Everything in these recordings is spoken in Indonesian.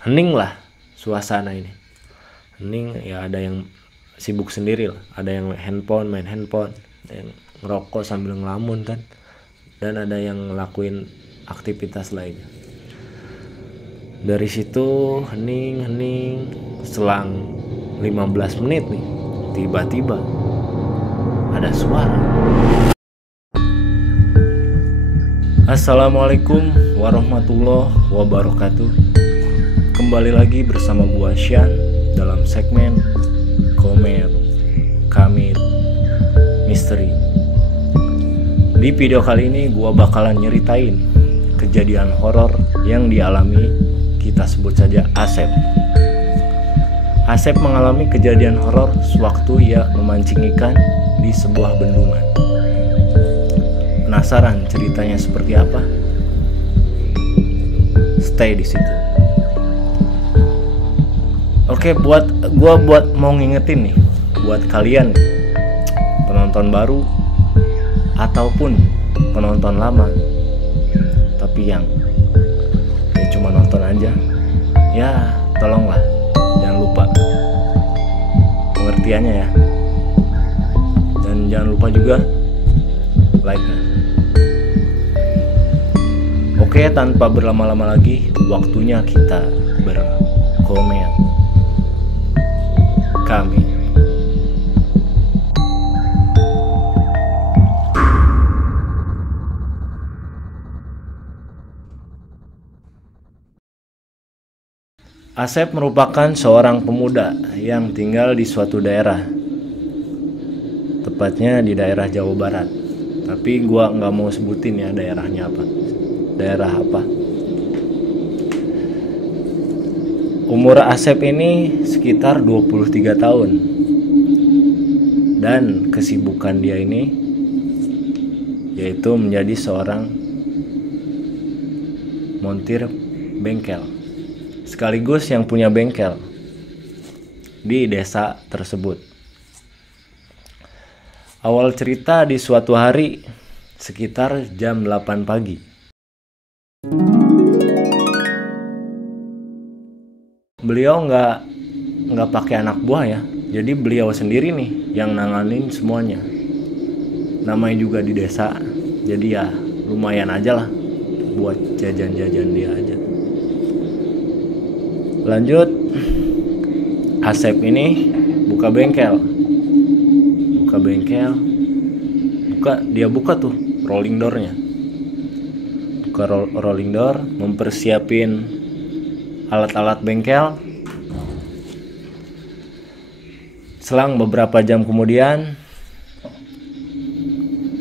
hening lah suasana ini. Hening ya, ada yang sibuk sendiri lah, ada yang main handphone, ada yang ngerokok sambil ngelamun kan, dan ada yang ngelakuin aktivitas lainnya. Dari situ hening, selang 15 menit nih, tiba-tiba ada suara. Assalamualaikum warahmatullahi wabarakatuh. Kembali lagi bersama gua Syan dalam segmen Komet Kamit Misteri. Di video kali ini gua bakalan nyeritain kejadian horor yang dialami, kita sebut saja Asep. Asep mengalami kejadian horor sewaktu ia memancing ikan di sebuah bendungan. Penasaran ceritanya seperti apa? Stay di situ. Oke, buat mau ngingetin nih, buat kalian penonton baru ataupun penonton lama, tapi yang cuma nonton aja, ya tolonglah jangan lupa pengertiannya ya, dan jangan lupa juga like-nya. Oke, tanpa berlama-lama lagi, waktunya kita berkomen kami. Asep merupakan seorang pemuda yang tinggal di suatu daerah, tepatnya di daerah Jawa Barat. Tapi gua nggak mau sebutin ya daerahnya apa. Daerah apa? Umur Asep ini sekitar 23 tahun. Dan kesibukan dia ini yaitu menjadi seorang montir bengkel, sekaligus yang punya bengkel di desa tersebut. Awal cerita di suatu hari sekitar jam 8 pagi. Beliau nggak pakai anak buah ya, jadi beliau sendiri nih yang nanganin semuanya. Namanya juga di desa, jadi ya lumayan aja lah buat jajan-jajan dia aja. Lanjut, Asep ini buka bengkel, dia buka tuh rolling doornya, rolling door, mempersiapin alat-alat bengkel. Selang beberapa jam kemudian,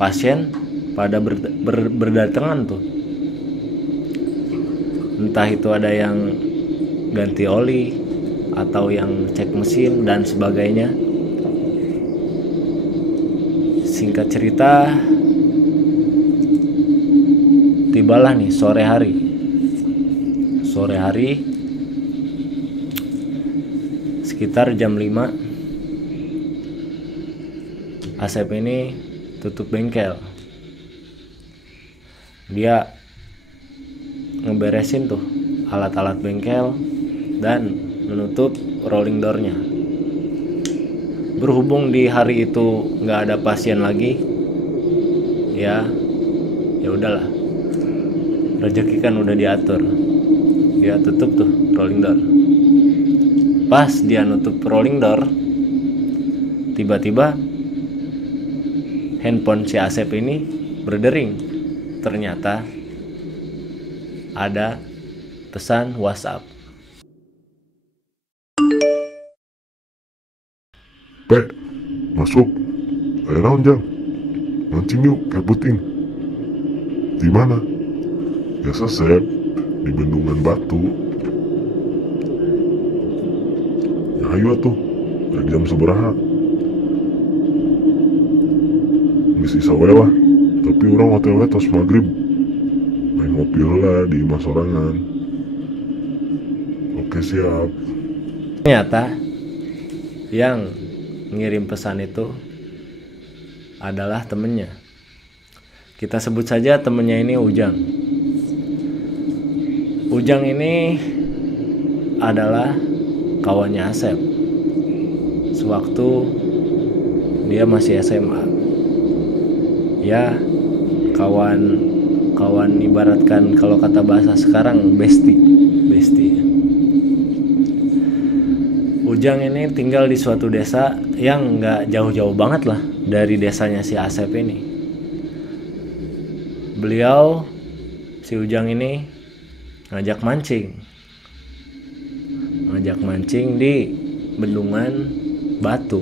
pasien pada berdatangan tuh. Entah itu ada yang ganti oli atau yang cek mesin dan sebagainya. Singkat cerita, tibalah nih sore hari sekitar jam 5. Asep ini tutup bengkel, dia ngeberesin tuh alat-alat bengkel dan menutup rolling doornya. Berhubung di hari itu nggak ada pasien lagi, ya udahlah, rezeki kan udah diatur. Dia tutup tuh rolling door. Pas dia nutup rolling door, tiba-tiba handphone si Asep ini berdering. Ternyata ada pesan WhatsApp. Pek, masuk. Ayo naon jang. Mancing yuk, kabuting. Di mana? Biasa Sep, di bendungan batu. Ya ayo tuh, jam seberaha. Ngisi sawelah, tapi orang otw tos maghrib. Main ngopi lah di imah sorangan. Oke siap. Ternyata yang ngirim pesan itu adalah temennya. Kita sebut saja temennya ini Ujang. Ujang ini adalah kawannya Asep sewaktu dia masih SMA. Ya, kawan ibaratkan kalau kata bahasa sekarang bestie. Ujang ini tinggal di suatu desa yang nggak jauh-jauh banget lah dari desanya si Asep ini. Beliau, si Ujang ini ngajak mancing di Bendungan Batu.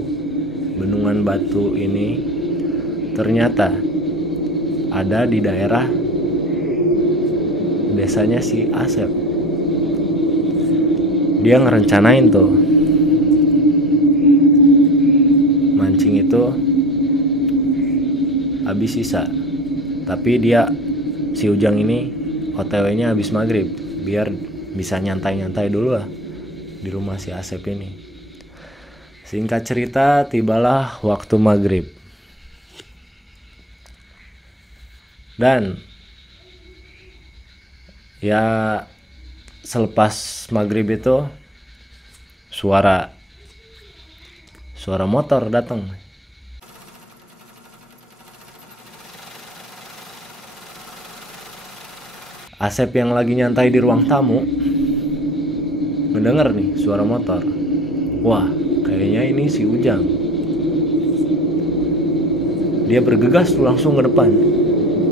Bendungan Batu ini ternyata ada di daerah desanya si Asep. Dia ngerencanain tuh mancing itu habis sisa, tapi si Ujang ini OTW-nya habis maghrib biar bisa nyantai-nyantai dulu lah di rumah si Asep ini. Singkat cerita, tibalah waktu maghrib. Dan ya selepas maghrib itu suara motor datang. Asep yang lagi nyantai di ruang tamu mendengar nih suara motor. Wah, kayaknya ini si Ujang. Dia bergegas tuh langsung ke depan.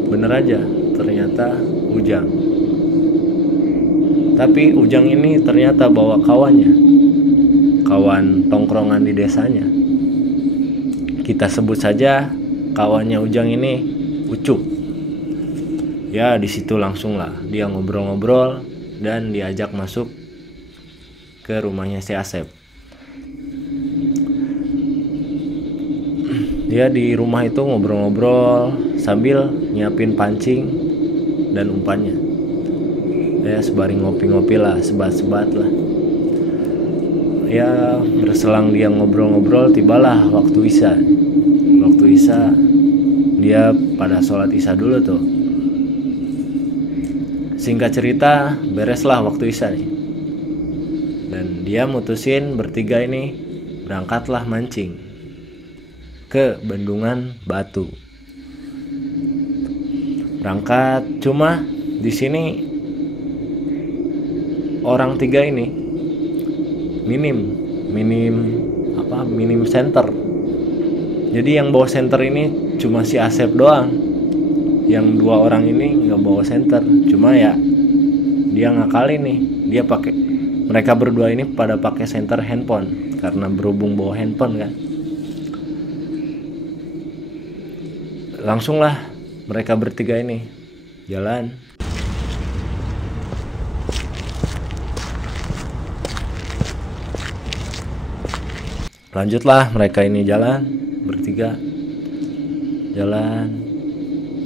Bener aja, ternyata Ujang. Tapi Ujang ini ternyata bawa kawan tongkrongan di desanya. Kita sebut saja kawannya Ujang ini Ucup. Ya, di situ langsung lah dia ngobrol-ngobrol dan diajak masuk ke rumahnya si Asep. Dia di rumah itu ngobrol-ngobrol sambil nyiapin pancing dan umpannya. Ya, sebari ngopi-ngopi lah, sebat-sebat lah. Ya, berselang dia ngobrol-ngobrol, tibalah waktu Isya. Waktu Isya dia pada sholat Isya dulu tuh. Singkat cerita, bereslah waktu Isya nih. Dan dia mutusin bertiga ini berangkatlah mancing ke Bendungan Batu. Berangkat, cuma di sini orang tiga ini minim center. Jadi yang bawa center ini cuma si Asep doang. Yang dua orang ini nggak bawa center. Cuma ya dia ngakalin nih. Mereka berdua ini pada pakai center handphone karena berhubung bawa handphone kan. Langsunglah mereka bertiga ini jalan. Lanjutlah mereka ini jalan bertiga. Jalan.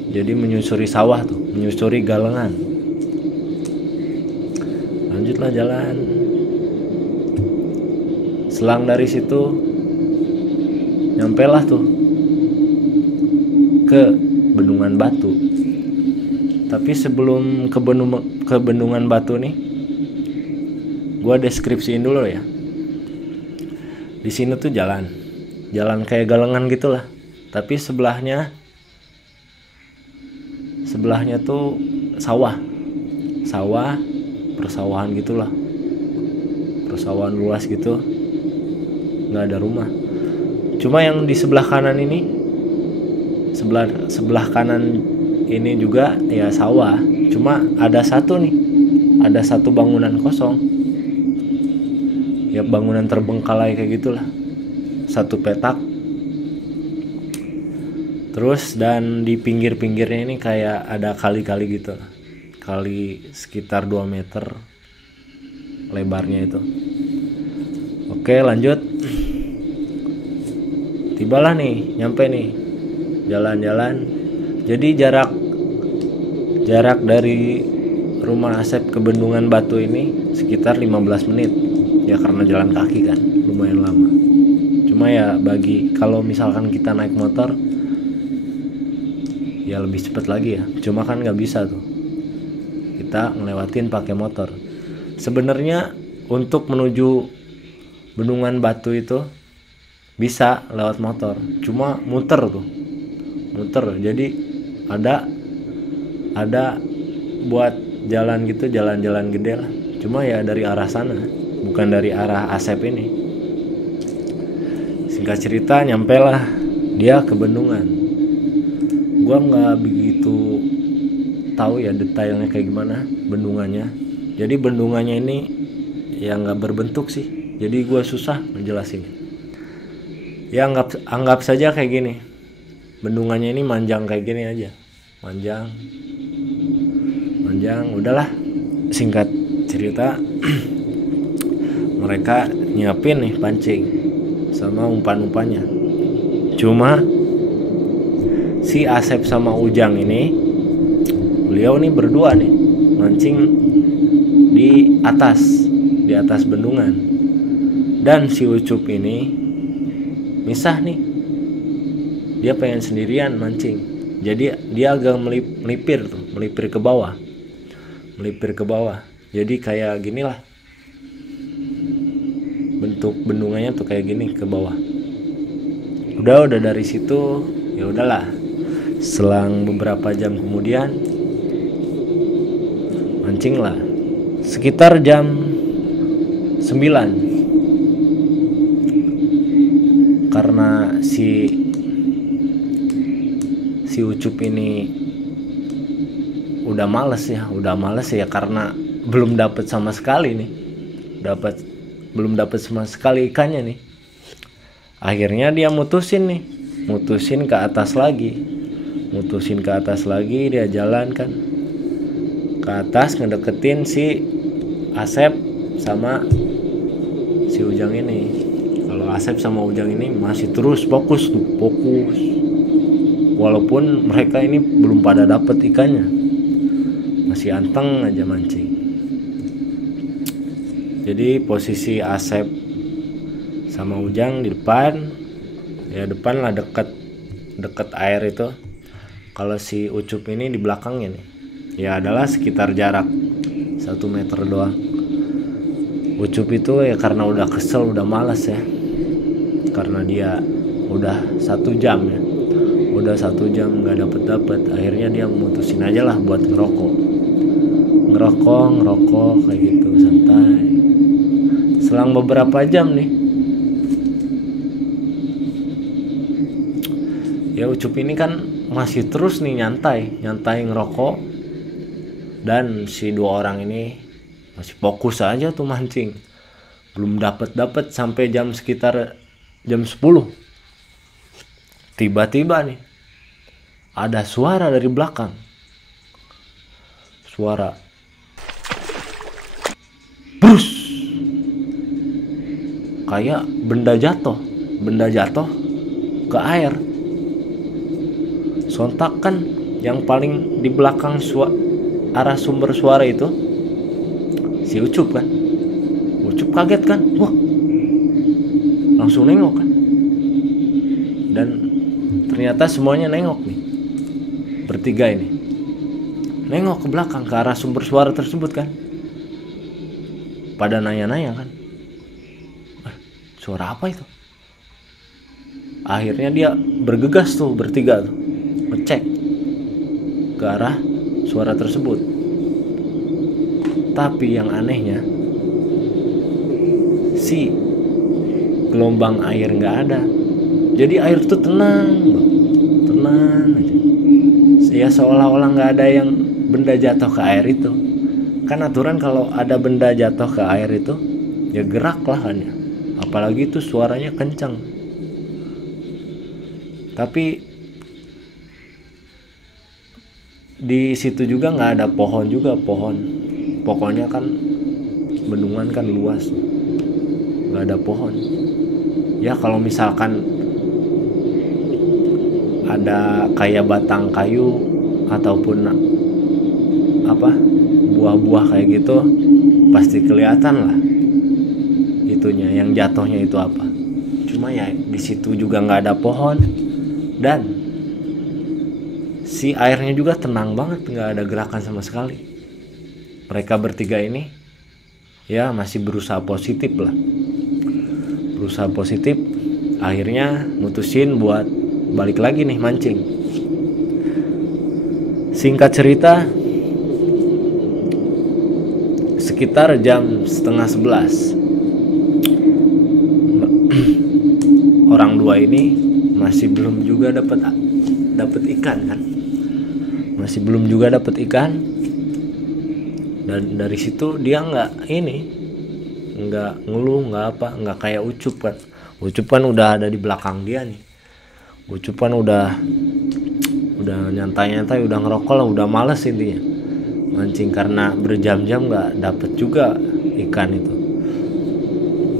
Jadi menyusuri sawah tuh, menyusuri galengan. Lanjutlah jalan. Selang dari situ nyampelah tuh ke Bendungan Batu. Tapi sebelum ke Bendungan Batu nih, gua deskripsiin dulu ya. Di sini tuh jalan kayak galengan gitulah. Tapi sebelahnya tuh sawah, persawahan gitulah, persawahan luas gitu, nggak ada rumah. Cuma yang di sebelah kanan ini, sebelah kanan ini juga ya sawah. Cuma ada satu bangunan kosong, ya bangunan terbengkalai kayak gitulah, satu petak. Terus dan di pinggir-pinggirnya ini kayak ada kali-kali gitu, kali sekitar 2 meter lebarnya itu. Oke, lanjut. Tibalah nih, nyampe nih, jalan-jalan. Jadi jarak dari rumah Asep ke Bendungan Batu ini sekitar 15 menit. Ya karena jalan kaki kan, lumayan lama. Cuma ya bagi kalau misalkan kita naik motor ya lebih cepat lagi ya. Cuma kan nggak bisa tuh kita ngelewatin pakai motor. Sebenarnya untuk menuju Bendungan Batu itu bisa lewat motor, cuma muter tuh, muter. Jadi ada buat jalan gitu, jalan-jalan gede lah, cuma ya dari arah sana, bukan dari arah Asep ini. Singkat cerita, nyampe lah dia ke bendungan. Gua nggak begitu tahu ya detailnya kayak gimana bendungannya. Jadi bendungannya ini ya nggak berbentuk sih, jadi gua susah ngejelasin. Ya anggap saja kayak gini, bendungannya ini manjang kayak gini aja, manjang, udahlah. Singkat cerita, mereka nyiapin nih pancing sama umpan-umpannya. Cuma si Asep sama Ujang ini, beliau nih berdua nih mancing di atas bendungan, dan si Ucup ini misah nih, dia pengen sendirian mancing. Jadi dia agak melipir ke bawah, jadi kayak gini lah bentuk bendungannya tuh, kayak gini ke bawah. Udah dari situ ya udahlah. Selang beberapa jam kemudian mancing lah, sekitar jam 9. Karena si Ucup ini udah males ya karena belum dapat sama sekali nih, belum dapat sama sekali ikannya nih. Akhirnya dia mutusin ke atas lagi, dia jalan kan ke atas, ngedeketin si Asep sama si Ujang ini. Kalau Asep sama Ujang ini masih terus fokus, walaupun mereka ini belum pada dapet ikannya, masih anteng aja mancing. Jadi posisi Asep sama Ujang di depan, ya depan lah, deket air itu. Kalau si Ucup ini di belakangnya nih, ya adalah sekitar jarak 1 meter doang. Ucup itu ya karena udah kesel, udah malas ya, karena dia udah 1 jam nggak dapet. Akhirnya dia mutusin aja lah buat ngerokok kayak gitu santai. Selang beberapa jam nih, ya Ucup ini kan masih terus nih nyantai ngerokok, dan si 2 orang ini masih fokus aja tuh mancing. Belum dapet sampai sekitar jam 10. Tiba-tiba nih ada suara dari belakang, suara brus, kayak benda jatuh ke air. Sontak kan yang paling di belakang arah sumber suara itu si Ucup kan. Ucup kaget kan, wah, langsung nengok kan, dan ternyata semuanya nengok nih, bertiga ini nengok ke belakang ke arah sumber suara tersebut kan. Pada nanya-nanya kan, suara apa itu? Akhirnya dia bergegas tuh bertiga tuh ngecek ke arah suara tersebut. Tapi yang anehnya, si gelombang air nggak ada. Jadi air tuh tenang aja. Ya seolah-olah nggak ada yang benda jatuh ke air itu. Kan aturan kalau ada benda jatuh ke air itu ya gerak lah kan ya. Apalagi itu suaranya kencang. Tapi di situ juga nggak ada pohon juga, pokoknya kan bendungan kan luas, nggak ada pohon. Ya kalau misalkan ada kayak batang kayu ataupun buah-buah kayak gitu, pasti kelihatan lah itunya, yang jatuhnya itu apa. Cuma ya di situ juga nggak ada pohon, dan si airnya juga tenang banget, nggak ada gerakan sama sekali. Mereka bertiga ini ya masih berusaha positif lah, berusaha positif. Akhirnya mutusin buat balik lagi nih mancing. Singkat cerita, sekitar jam setengah 11 orang dua ini masih belum juga dapat ikan kan, masih belum juga dapat ikan. Dan dari situ dia nggak ngeluh, nggak kayak Ucup kan. Ucup kan udah ada di belakang dia nih. Ucup kan udah nyantai-nyantai, udah ngerokok lah, udah males intinya mancing karena berjam-jam nggak dapet juga ikan itu.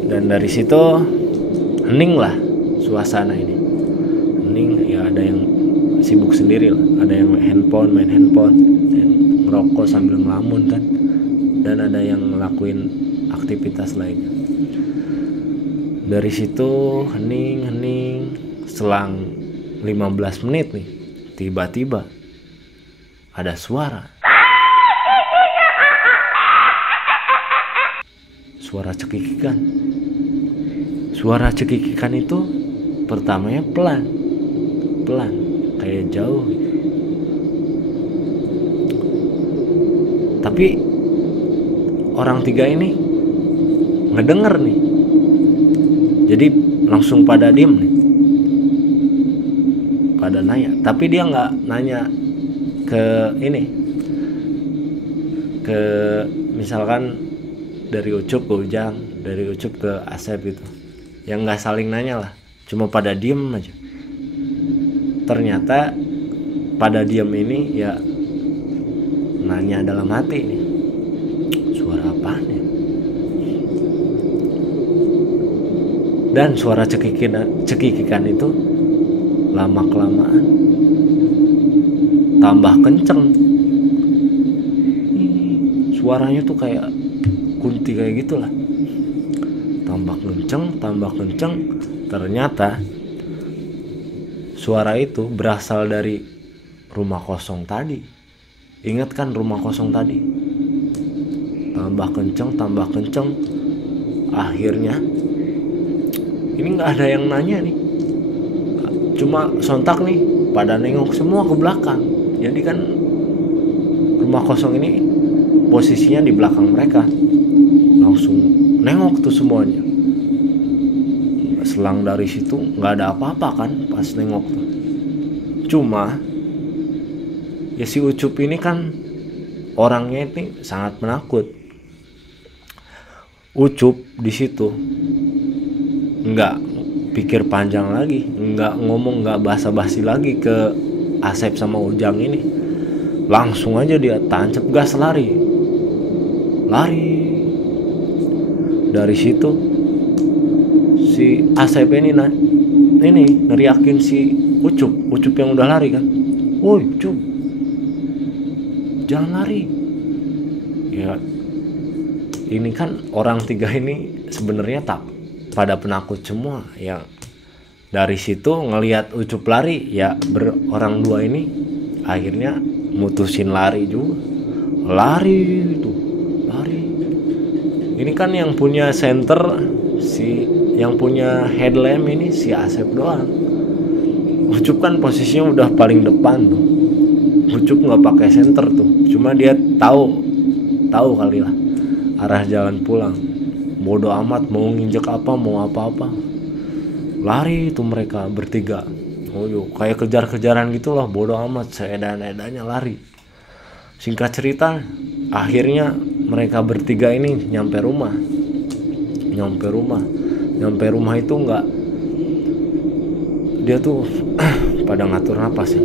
Dan dari situ hening lah suasana ini, hening ya. Ada yang sibuk sendiri lah, ada yang main handphone, yang ngerokok sambil ngelamun kan, dan ada yang ngelakuin aktivitas lainnya. Dari situ hening, selang 15 menit nih, tiba-tiba ada suara cekikikan. Suara cekikikan itu pertamanya pelan kayak jauh gitu. Tapi orang tiga ini ngedenger nih, jadi langsung pada diem nih, pada nanya. Tapi dia nggak nanya ke misalkan dari Ucup ke Ujang, dari Ucup ke Asep gitu, yang nggak saling nanya lah, cuma pada diem aja. Ternyata pada diem ini ya nanya dalam hati nih, suara apaan ya? Dan suara cekikikan itu lama kelamaan tambah kenceng. Suaranya tuh kayak kunti kayak gitulah, tambah kenceng. Ternyata suara itu berasal dari rumah kosong tadi. Ingat kan rumah kosong tadi? Tambah kenceng. Akhirnya ini nggak ada yang nanya nih, cuma sontak nih pada nengok semua ke belakang. Jadi kan rumah kosong ini posisinya di belakang mereka, langsung nengok tuh semuanya. Selang dari situ nggak ada apa-apa kan pas nengok tuh. Cuma ya si Ucup ini kan orangnya ini sangat penakut. Ucup di situ nggak pikir panjang lagi, nggak ngomong, nggak basa-basi lagi ke Asep sama Ujang ini. Langsung aja dia tancap gas lari. Dari situ si Asep ini neriakin si Ucup yang udah lari kan, woi Cup, jangan lari. Ya ini kan orang tiga ini sebenarnya tak pada penakut semua ya. Dari situ ngelihat Ucup lari ya, orang dua ini akhirnya mutusin lari juga. Lari. Ini kan yang punya center, yang punya headlamp ini si Asep doang. Ucup kan posisinya udah paling depan tuh. Ucup nggak pakai center tuh, cuma dia tahu kali lah arah jalan pulang. Bodoh amat mau nginjek apa, mau apa-apa. Lari tuh mereka bertiga. Kayak kejar-kejaran gitu lah, bodoh amat, seedan-edannya lari. Singkat cerita, akhirnya mereka bertiga ini nyampe rumah itu nggak, dia tuh pada ngatur napas ya.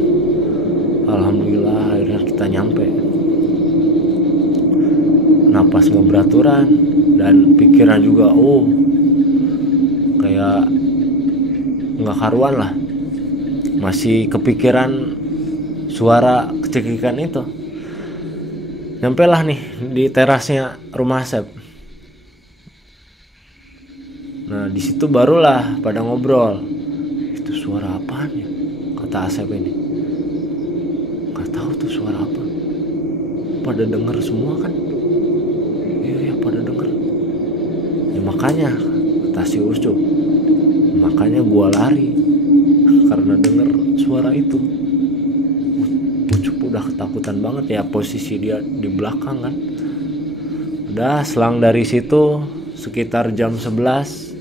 Alhamdulillah akhirnya kita nyampe. Napas nggak beraturan dan pikiran juga kayak nggak karuan lah, masih kepikiran suara kecekikan itu. Nyampe lah nih di terasnya rumah Asep. Nah di situ barulah pada ngobrol, itu suara apaan ya, kata Asep ini. Gak tahu tuh suara apa. Pada denger semua kan? Iya pada denger. makanya kata si Ucup, makanya gua lari karena denger suara itu. Ucup udah ketakutan banget ya, posisi dia di belakang kan. Udah selang dari situ sekitar jam 11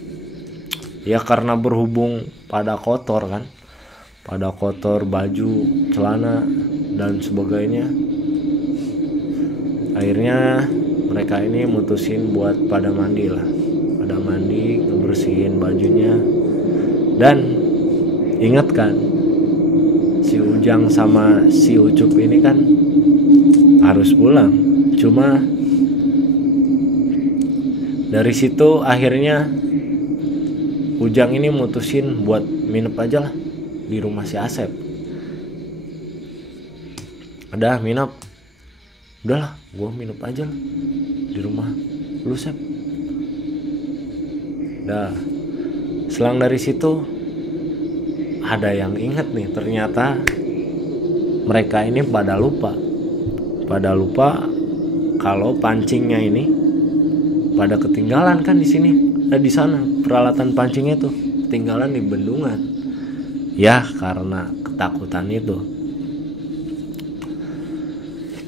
ya, karena berhubung pada kotor kan, pada kotor baju, celana dan sebagainya, akhirnya mereka ini mutusin buat pada mandi lah, pada mandi, ngebersihin bajunya. Dan ingat kan, si Ujang sama si Ucup ini kan harus pulang. Cuma dari situ akhirnya Ujang ini mutusin buat minep aja lah di rumah si Asep. Udah minep, udahlah gue minep aja lah di rumah lu Sep. Dah selang dari situ ada yang inget nih, ternyata mereka ini pada lupa kalau pancingnya ini pada ketinggalan kan di sini, di sana peralatan pancingnya tuh ketinggalan di bendungan. Ya karena ketakutan itu,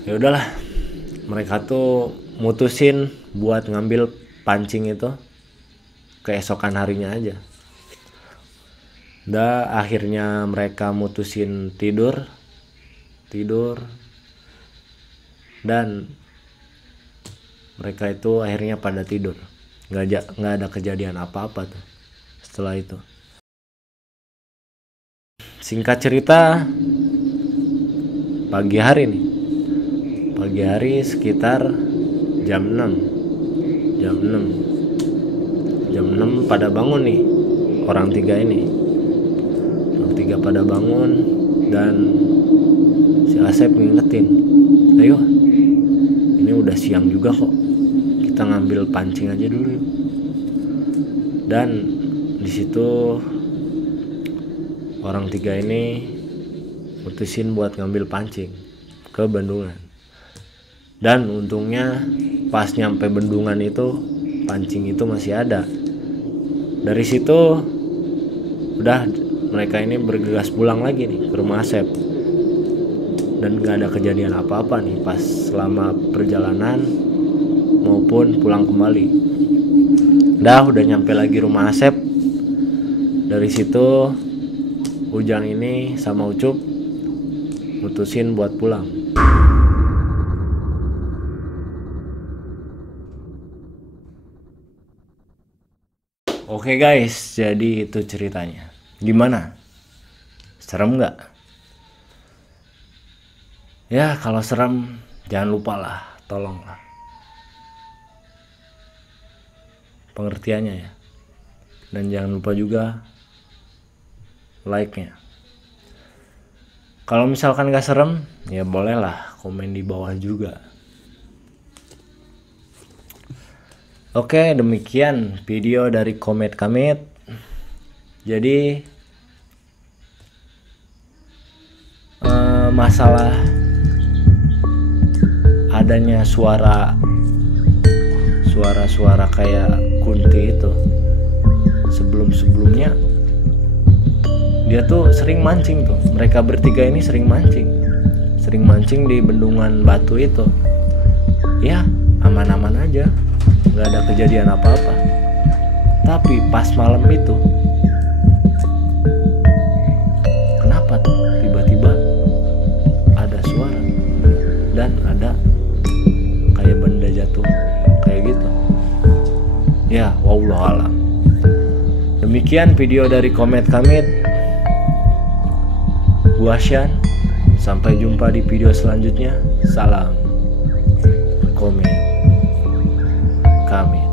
ya udahlah mereka tuh mutusin buat ngambil pancing itu keesokan harinya aja. Akhirnya mereka mutusin tidur dan mereka itu akhirnya pada tidur, nggak ada kejadian apa-apa tuh setelah itu. Singkat cerita, pagi hari sekitar jam 6 pada bangun nih, orang tiga pada bangun. Dan si Asep ngingetin, ayo ini udah siang juga kok, kita ngambil pancing aja dulu yuk. Dan di situ orang tiga ini mutusin buat ngambil pancing ke bendungan. Dan untungnya pas nyampe bendungan itu pancing itu masih ada. Dari situ udah mereka ini bergegas pulang lagi nih ke rumah Asep. Dan gak ada kejadian apa-apa nih pas selama perjalanan maupun pulang kembali. Udah nyampe lagi rumah Asep. Dari situ Ujang ini sama Ucup mutusin buat pulang. Oke guys, jadi itu ceritanya. Gimana? Serem nggak? Ya kalau serem jangan lupa lah, tolonglah pengertiannya ya. Dan jangan lupa juga like-nya. Kalau misalkan gak serem, ya bolehlah komen di bawah juga. Oke, demikian video dari Komet Kamit. Jadi masalah adanya suara kayak kunti itu, sebelumnya dia tuh sering mancing tuh. Mereka bertiga ini sering mancing di bendungan batu itu. Ya aman-aman aja, nggak ada kejadian apa-apa. Tapi pas malam itu kenapa tuh tiba-tiba ada suara dan ada kayak benda jatuh kayak gitu. Ya wallahualam. Demikian video dari Komet Kamit. Gua Syan. Sampai jumpa di video selanjutnya. Salam Komet Kamit.